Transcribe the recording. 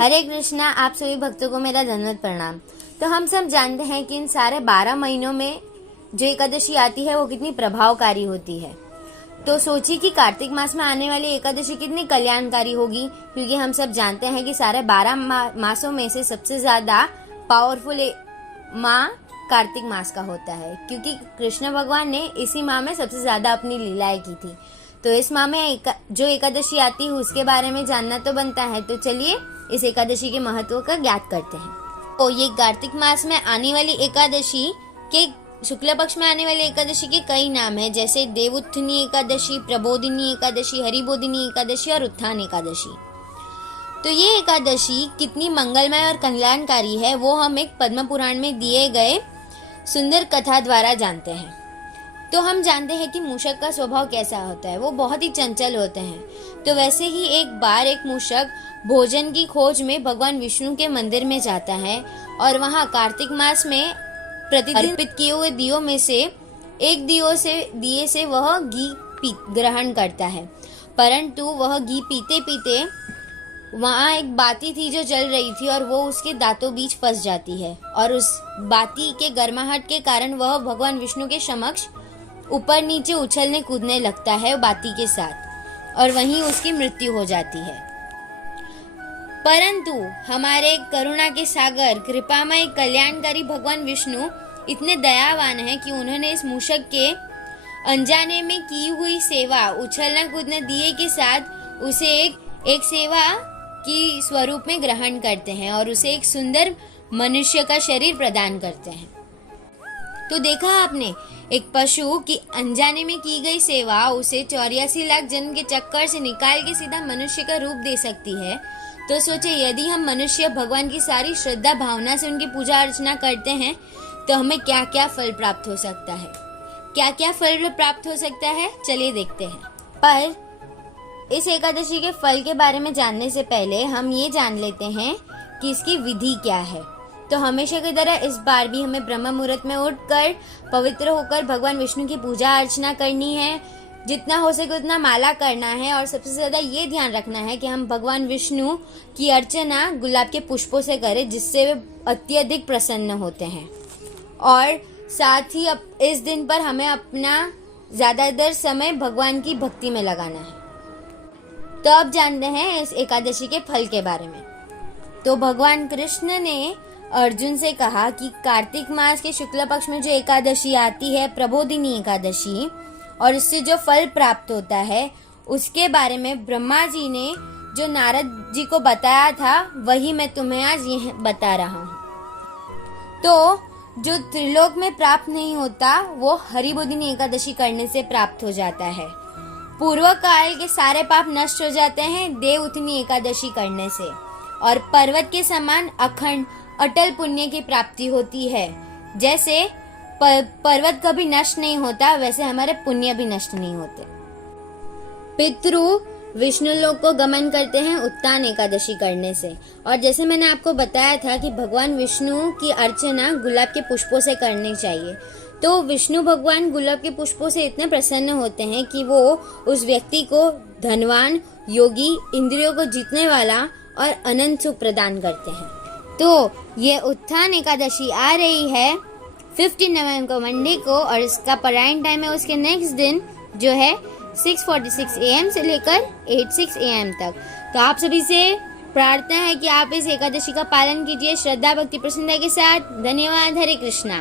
हरे कृष्णा। आप सभी भक्तों को मेरा दंडवत प्रणाम। तो हम सब जानते हैं कि इन सारे 12 महीनों में जो एकादशी आती है वो कितनी प्रभावकारी होती है। तो सोचिए कि कार्तिक मास में आने वाली एकादशी कितनी कल्याणकारी होगी, क्योंकि हम सब जानते हैं कि सारे 12 मासों में से सबसे ज्यादा पावरफुल माह कार्तिक मास का होता है, क्योंकि कृष्ण भगवान ने इसी माह में सबसे ज्यादा अपनी लीलाएं की थी। तो इस माह में जो एकादशी आती है उसके बारे में जानना तो बनता है। तो चलिए इस एकादशी के महत्व का ज्ञात करते हैं। तो ये कार्तिक मास में आने वाली एकादशी के शुक्ल पक्ष में आने वाली एकादशी के कई नाम हैं, जैसे देवउत्थानी एकादशी, प्रबोधिनी एकादशी, हरिबोधिनी एकादशी और उत्थान एकादशी। तो ये एकादशी कितनी मंगलमय और कल्याणकारी है वो हम एक पद्म पुराण में दिए गए सुंदर कथा द्वारा जानते हैं। तो हम जानते हैं कि मूषक का स्वभाव कैसा होता है, वो बहुत ही चंचल होते हैं। तो वैसे ही एक बार एक मूषक भोजन की खोज में भगवान विष्णु के मंदिर में जाता है और वहाँ कार्तिक मास में प्रतिदिन अर्पित किए हुए दियों में से एक दिए से वह घी ग्रहण करता है। परंतु वह घी पीते पीते वहाँ एक बाती थी जो जल रही थी और वो उसके दांतों बीच फंस जाती है और उस बाती के गर्माहट के कारण वह भगवान विष्णु के समक्ष ऊपर नीचे उछलने कूदने लगता है बाती के साथ, और वहीं उसकी मृत्यु हो जाती है। परंतु हमारे करुणा के सागर कृपामय कल्याणकारी भगवान विष्णु इतने दयावान हैं कि उन्होंने इस मूषक के अनजाने में की हुई सेवा उछलना कूदना दिए के साथ उसे एक सेवा की स्वरूप में ग्रहण करते हैं और उसे एक सुंदर मनुष्य का शरीर प्रदान करते हैं। तो देखा आपने, एक पशु की अनजाने में की गई सेवा उसे 84 लाख जन्म के चक्कर से निकाल के सीधा मनुष्य का रूप दे सकती है। तो सोचे, यदि हम मनुष्य भगवान की सारी श्रद्धा भावना से उनकी पूजा अर्चना करते हैं तो हमें क्या क्या फल प्राप्त हो सकता है। क्या क्या फल प्राप्त हो सकता है, चलिए देखते हैं। पर इस एकादशी के फल के बारे में जानने से पहले हम ये जान लेते हैं कि इसकी विधि क्या है। तो हमेशा की तरह इस बार भी हमें ब्रह्म मुहूर्त में उठकर पवित्र होकर भगवान विष्णु की पूजा अर्चना करनी है, जितना हो सके उतना माला करना है, और सबसे ज्यादा ये ध्यान रखना है कि हम भगवान विष्णु की अर्चना गुलाब के पुष्पों से करें, जिससे वे अत्यधिक प्रसन्न होते हैं। और साथ ही इस दिन पर हमें अपना ज्यादातर समय भगवान की भक्ति में लगाना है। तो अब जानते हैं इस एकादशी के फल के बारे में। तो भगवान कृष्ण ने अर्जुन से कहा कि कार्तिक मास के शुक्ल पक्ष में जो एकादशी आती है प्रबोधिनी एकादशी, और इससे जो फल प्राप्त होता है उसके बारे में ब्रह्मा जी ने जो नारद जी को बताया था वही मैं तुम्हें आज यह बता रहा हूँ। तो जो त्रिलोक में प्राप्त नहीं होता वो हरिबोधिनी एकादशी करने से प्राप्त हो जाता है। पूर्व काल के सारे पाप नष्ट हो जाते हैं देवउत्थानी एकादशी करने से, और पर्वत के समान अखंड अटल पुण्य की प्राप्ति होती है। जैसे पर्वत कभी नष्ट नहीं होता, वैसे हमारे पुण्य भी नष्ट नहीं होते। पितृ विष्णु लोक को गमन करते हैं उत्थान एकादशी करने से, और जैसे मैंने आपको बताया था कि भगवान विष्णु की अर्चना गुलाब के पुष्पों से करनी चाहिए। तो विष्णु भगवान गुलाब के पुष्पों से इतने प्रसन्न होते हैं कि वो उस व्यक्ति को धनवान, योगी, इंद्रियों को जीतने वाला और अनंत सुख प्रदान करते हैं। तो ये उत्थान एकादशी आ रही है 15 नवंबर को मंडे को, और इसका पारायण टाइम है उसके नेक्स्ट दिन जो है 6:46 AM से लेकर 8:06 AM तक। तो आप सभी से प्रार्थना है कि आप इस एकादशी का पालन कीजिए श्रद्धा भक्ति प्रसन्नता के साथ। धन्यवाद। हरे कृष्णा।